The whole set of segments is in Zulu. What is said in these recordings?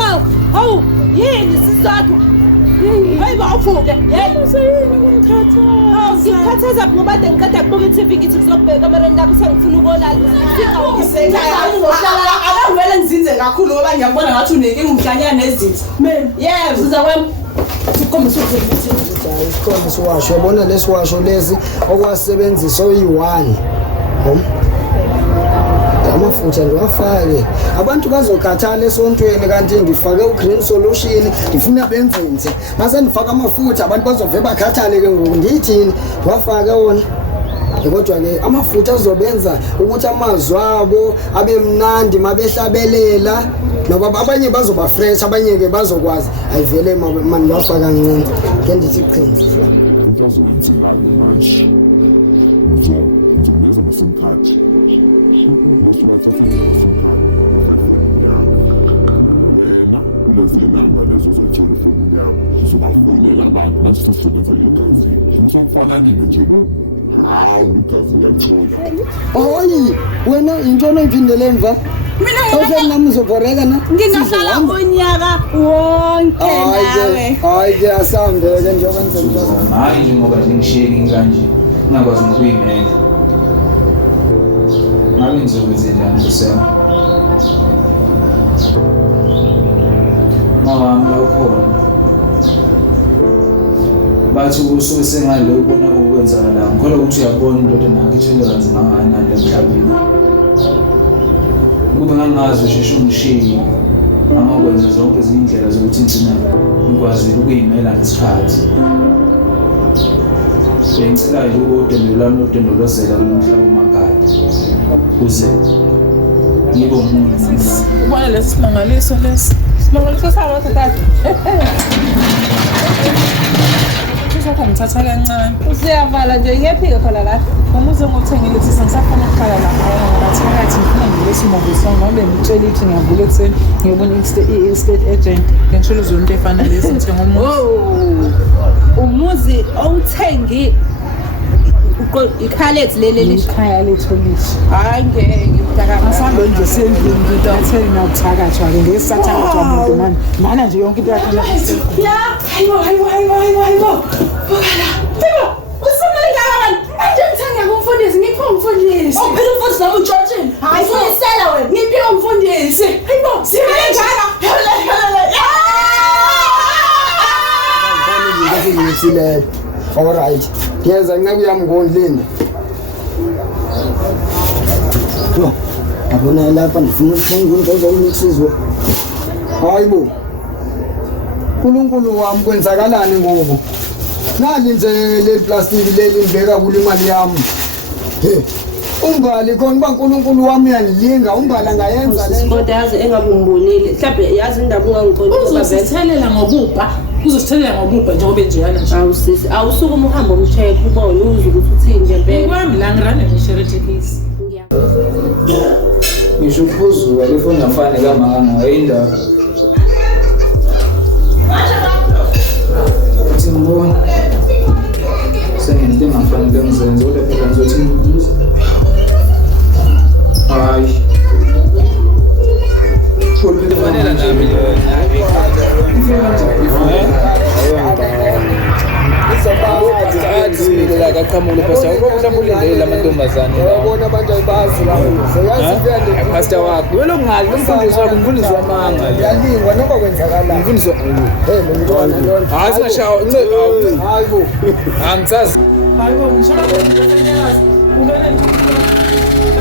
Hayibo, hawu, yini sizodwa? Hayibo awuvuke. Useyini kungikhathaza? Ngikhathaza ngoba kade ngiqeda kubuka i-TV ngithi ngizobheka kamereni lakho sengifuna ukolala. Akuvele ngizinze kakhulu ngoba ngiyabona ngathi unenkinga umhlanyana nezitha. Yebo, sizakwami. Sikhombisa ukuthi Isikhona isiwasho yabona lesiwasho lezi okwasebenzisa oyi1 amafutha ndiwafake abantu bazokhathala esontweni kanti ndifake ugreen solution ndifuna benzenze mase ndifaka amafutha abantu bazove bakhathale ke ngoku ndiyithini ndiwafake wona kodwa ke amafutha azobenza ukuthi amazwi abo abe mnandi mabehlabelela noba abanye bazoba fresh abanye ke bazokwazi ayivele mani bafaka kancane ke ndithi qhinzi ngizokwenzelani manje ngizomeza ngesimkhathi bese wathafuna ngesimkhathi kulezilanga lezo zothola ifoni yami sizobafonela abantu nasizokwenza le gazi ngisamfananile nje hawu igazi uyalithola hayi wena into onoyiphindele emva Mina nami uzobhoreka na ngingahlala unyaka wonke nawe. hayi ke asambeke njokwenza umntwana hayi nje ngoba ngishiyeki kanje ngakwazi ukuyimela ngabe ngizokwenza njani kusema mawami ukhona bathi usuke sengale ubona okwenzakala ngikholwa ukuthi uyabona into nakho ithele kanzima kangakanani emhlabeni kube ngangazi sheshe ungishiye angakwenza zonke izindlela zokuthi ngigcina ngikwazi ukuyimela ngesikhathi ngicela nje udondolwami udondolozela umhlaba umakade uze ngibe umuntu Ubona lesi simangaliso lesi. Simangaliso sawo tata. Kusho ngithatha kancane. Usiyavala nje ngiyaphika khona la. Uma uzongithengile sisa ngisafuna ukuqala la ngathi phakathi ngifuna ngilesimobiso ngoba ngitshela ukuthi ngiyavula ekseni ngiyobona i-estate agent ngishilo zonke efana lezi ngithenga umuzi. Umuzi owuthengi ikhaya lethu leli Ikhaya lethu lisha. hayi ngeke ngidaka Asambe nje sendlini ngithathele na ukuthakathwa ke ngesathakathwa umuntu manje. Mana nje yonke into yakhe. hayibo. Phela, usumele ngabani? Anje ngithanda kumfundisi, ngipho umfundisi. Oh, phela umfundisi nami uJordan. Hayi, ufundisela wena. Ngiphi umfundisi? Hayibo, simele njalo. ngiyithile alright ngiyeza nceku yami ngondlini yo abona lapha ndifuna ukuthenga into ezomixizwa hayibo uNkulunkulu wami kwenzakalani ngoku nali nje le plastic leli ngibeka kule imali yami umbali khona uba uNkulunkulu wami uyanilinga umbala ngayenza le kodwa yazi engabumbonile mhlawumbe yazi indaba ungangixoxisa Uzosithelela ngobupha. Uzosithelela ngobupha njengoba enjeyana nje. awusisi awusukuma uhamba umcheck ubone uze ukuthi uthini nje impela Kwami la ngirane ngisherete case. ngisho uphuzuka lefoni ngafane kamanga indaba uthi ngibona sengento engafanele ngizenze kodwa phela ngizothi ngibuze hayi kufanele nami izobazila akaqhamuka pastor mhlawumbe ulindele amantombazane yabona abantu ayibazi la seyazi vele pastor wakho wena ngali umfundisi wakho umfundisi wamanga yalingwa noma kwenzakala umfundisi lo mntwana lona hayi singashawa hayibo angitsazi Hayibo ngishona ngiyathanyaza. Ungene nje.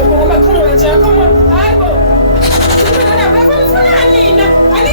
Ngoba khona wena khona. Hayibo. Mina bafuna nina. Ani